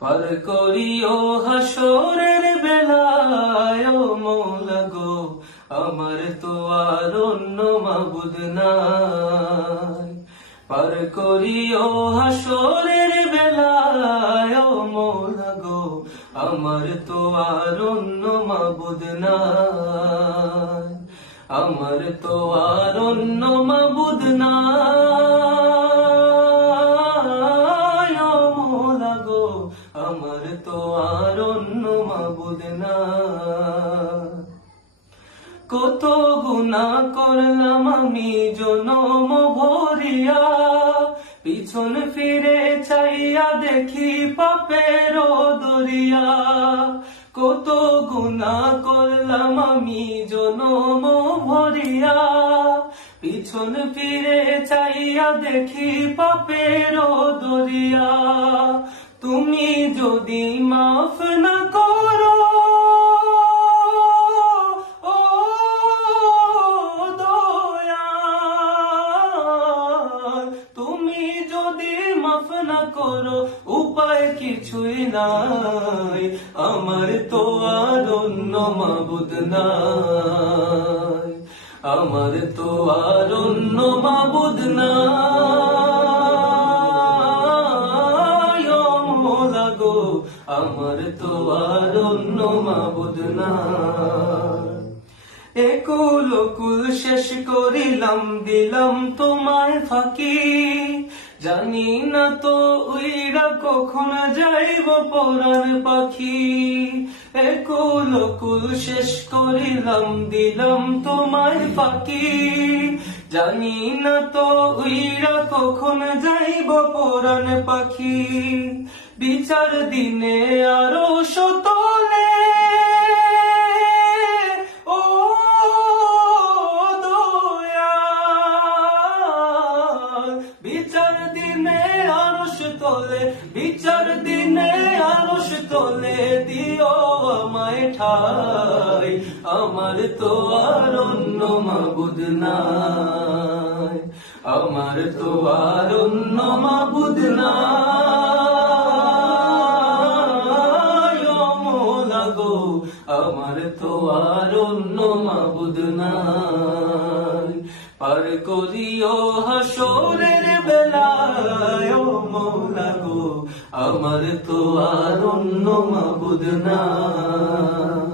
পার করিও হাসরের বেলায় মৌলা আমার তো আর অন্য মাবুদ নাই। পার করিও হাসরের বেলায় মৌলা গো, আমার তো আর অন্য মাবুদ নাই। আমার তো আর অন্য মাবুদ নাই। মাবুদ নাই কত গুণা করলাম আমি জনম ভরিয়া, পিছন ফিরে চাইয়া দেখি পাপের দরিয়া। কত গুণা করলাম আমি জনম ভরিয়া, পিছন ফিরে চাইয়া দেখি পাপের দরিয়া। তুমি যদি মাফ না করো তুমি যদি মাফ করো, উপায় কিছুই নাই, আমার তো আর অন্য মাবুদ নাই, আমার তো আর অন্য মাবুদ নাই। আমার তো আর অন্য মাবুদ নাই একুল কুল শেষ করিলাম, দিলাম তোমায় ফাঁকি। জানি না তো উইরা কখন যাইব পরার পাখি। একুল কুল শেষ করিলাম, দিলাম তোমায় ফাঁকি। জানি না তো উইরা কখন যাইব পরান পাখি। বিচার দিনে আরও সতলে। ও দয়াল, বিচার দিনে আরশ তোলে বিচার দিনে আরশ তোলে দিও আমায় ঠাই, আমার তো আর অন্য মাবুদ নাই, আমার তো আর অন্য মাবুদ নাই। আমার তো আর অন্য মাবুদ নাই। পার করিও হাসরের বেলায়, ও মৌলা গো, আমার তো আর অন্য মাবুদ নাই।